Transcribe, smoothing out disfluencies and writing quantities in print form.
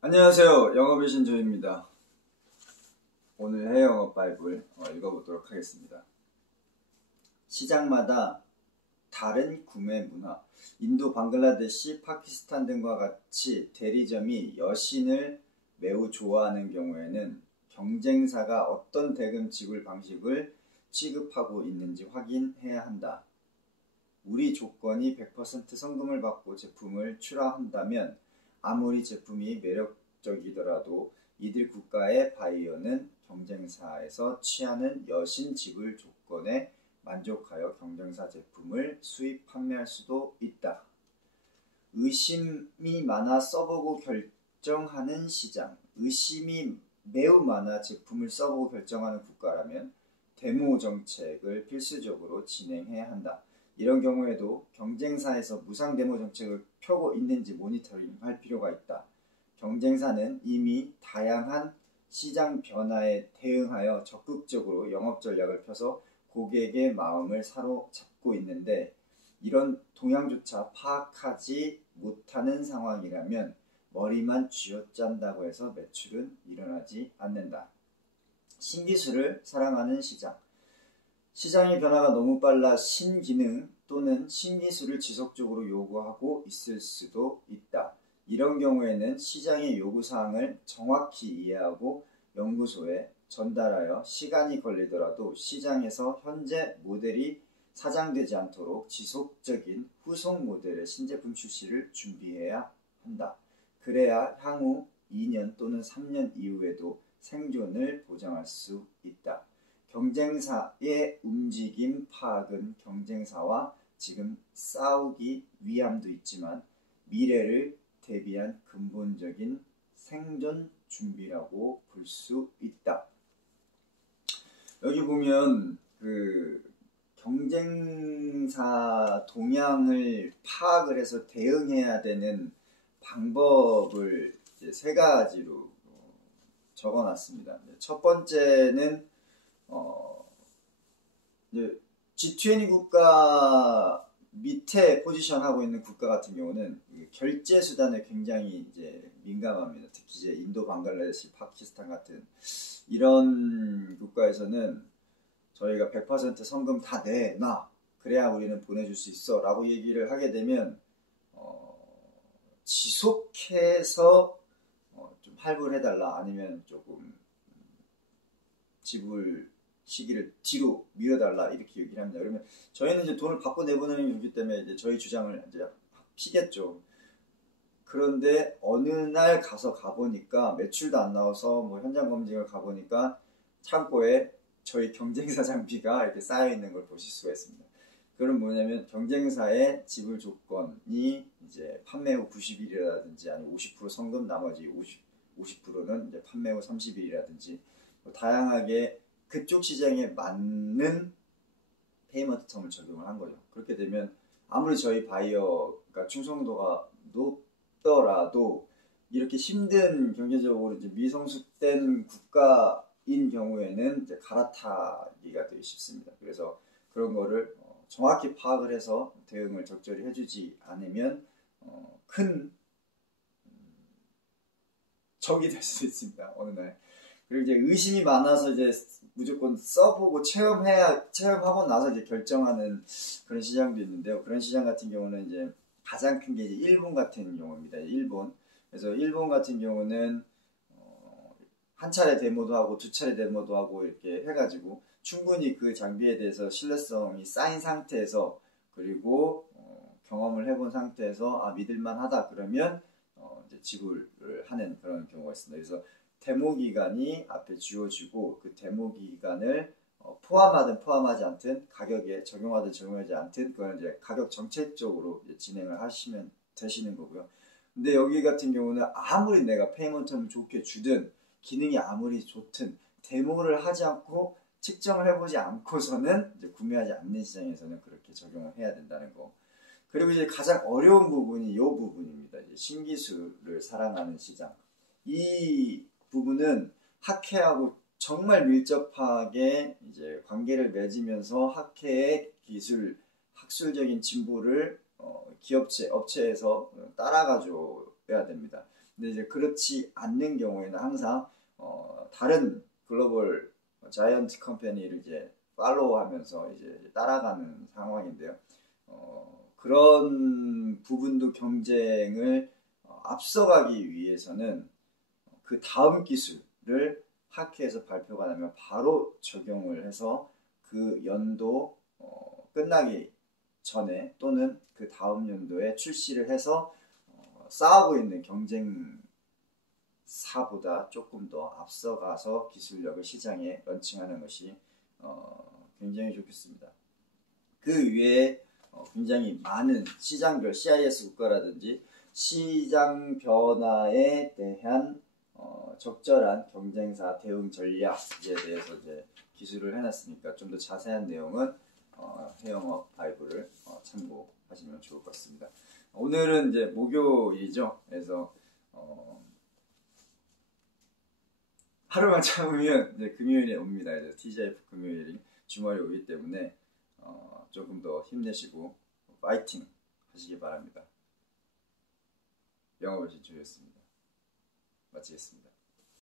안녕하세요. 영업의 신조입니다. 오늘 해외영업 바이블 읽어보도록 하겠습니다. 시장마다 다른 구매 문화. 인도, 방글라데시, 파키스탄 등과 같이 대리점이 여신을 매우 좋아하는 경우에는 경쟁사가 어떤 대금 지불 방식을 취급하고 있는지 확인해야 한다. 우리 조건이 100% 성금을 받고 제품을 출하한다면 아무리 제품이 매력적이더라도 이들 국가의 바이어는 경쟁사에서 취하는 여신 지불 조건에 만족하여 경쟁사 제품을 수입 판매할 수도 있다. 의심이 많아 써보고 결정하는 시장. 의심이 매우 많아 제품을 써보고 결정하는 국가라면 데모 정책을 필수적으로 진행해야 한다. 이런 경우에도 경쟁사에서 무상 데모 정책을 펴고 있는지 모니터링할 필요가 있다. 경쟁사는 이미 다양한 시장 변화에 대응하여 적극적으로 영업 전략을 펴서 고객의 마음을 사로잡고 있는데 이런 동향조차 파악하지 못하는 상황이라면 머리만 쥐어짠다고 해서 매출은 일어나지 않는다. 신기술을 사랑하는 시장. 시장의 변화가 너무 빨라 신기능 또는 신기술을 지속적으로 요구하고 있을 수도 있다. 이런 경우에는 시장의 요구사항을 정확히 이해하고 연구소에 전달하여 시간이 걸리더라도 시장에서 현재 모델이 사장되지 않도록 지속적인 후속 모델의 신제품 출시를 준비해야 한다. 그래야 향후 2년 또는 3년 이후에도 생존을 보장할 수 있다. 경쟁사의 움직임 파악은 경쟁사와 지금 싸우기 위함도 있지만 미래를 대비한 근본적인 생존 준비라고 볼 수 있다. 여기 보면 경쟁사 동향을 파악을 해서 대응해야 되는 방법을 이제 세 가지로 적어놨습니다. 첫 번째는 이제 G20 국가 밑에 포지션하고 있는 국가 같은 경우는 결제 수단에 굉장히 이제 민감합니다. 특히 이제 인도, 방글라데시, 파키스탄 같은 이런 국가에서는 저희가 100% 성금 다 내놔. 그래야 우리는 보내줄 수 있어. 라고 얘기를 하게 되면 지속해서 좀 할부를 해달라. 아니면 조금 지불 시기를 뒤로 미뤄달라 이렇게 얘기를 합니다. 그러면 저희는 이제 돈을 받고 내보내는 거기 때문에 이제 저희 주장을 이제 피겠죠. 그런데 어느 날 가보니까 매출도 안 나와서 뭐 현장 검증을 가보니까 창고에 저희 경쟁사 장비가 이렇게 쌓여 있는 걸 보실 수가 있습니다. 그건 뭐냐면 경쟁사의 지불 조건이 이제 판매 후 90일이라든지 아니면 50% 성금 나머지 50%는 이제 판매 후 30일이라든지 뭐 다양하게 그쪽 시장에 맞는 페이먼트 텀을 적용을 한 거죠. 그렇게 되면 아무리 저희 바이어가 충성도가 높더라도 이렇게 힘든 경제적으로 이제 미성숙된 국가인 경우에는 이제 갈아타기가 되게 쉽습니다. 그래서 그런 거를 정확히 파악을 해서 대응을 적절히 해주지 않으면 큰 적이 될 수 있습니다. 어느 날. 그리고 이제 의심이 많아서 이제 무조건 써보고 체험하고 나서 이제 결정하는 그런 시장도 있는데요. 그런 시장 같은 경우는 이제 가장 큰 게 이제 일본 같은 경우입니다. 일본. 그래서 일본 같은 경우는 한 차례 데모도 하고 두 차례 데모도 하고 이렇게 해가지고 충분히 그 장비에 대해서 신뢰성이 쌓인 상태에서 그리고 경험을 해본 상태에서 믿을만하다 그러면 이제 지불을 하는 그런 경우가 있습니다. 그래서 데모 기간이 앞에 주어지고 그 데모 기간을 포함하든 포함하지 않든 가격에 적용하든 적용하지 않든 그건 이제 가격 정책적으로 이제 진행을 하시면 되시는 거고요. 근데 여기 같은 경우는 아무리 내가 페이먼트를 좋게 주든 기능이 아무리 좋든 데모를 하지 않고 측정을 해보지 않고서는 이제 구매하지 않는 시장에서는 그렇게 적용을 해야 된다는 거. 그리고 이제 가장 어려운 부분이 이 부분입니다. 이제 신기술을 사랑하는 시장. 이 부분은 학회하고 정말 밀접하게 이제 관계를 맺으면서 학회의 학술적인 진보를 업체에서 따라가줘야 됩니다. 근데 이제 그렇지 않는 경우에는 항상 다른 글로벌 자이언트 컴퍼니를 이제 팔로우하면서 이제 따라가는 상황인데요. 그런 부분도 경쟁을 앞서가기 위해서는 그 다음 기술을 학회에서 발표가 나면 바로 적용을 해서 그 연도 끝나기 전에 또는 그 다음 연도에 출시를 해서 싸우고 있는 경쟁사보다 조금 더 앞서가서 기술력을 시장에 런칭하는 것이 굉장히 좋겠습니다. 그 외에 굉장히 많은 시장별 CIS 국가라든지 시장 변화에 대한 적절한 경쟁사 대응 전략에 대해서 이제 기술을 해놨으니까 좀 더 자세한 내용은 해영업 바이블을 참고하시면 좋을 것 같습니다. 오늘은 이제 목요일이죠. 그래서 하루만 참으면 이제 금요일에 옵니다. 이제 TGIF 금요일이 주말에 오기 때문에 조금 더 힘내시고 파이팅 하시기 바랍니다. 영업의 진주였습니다. 마치겠습니다.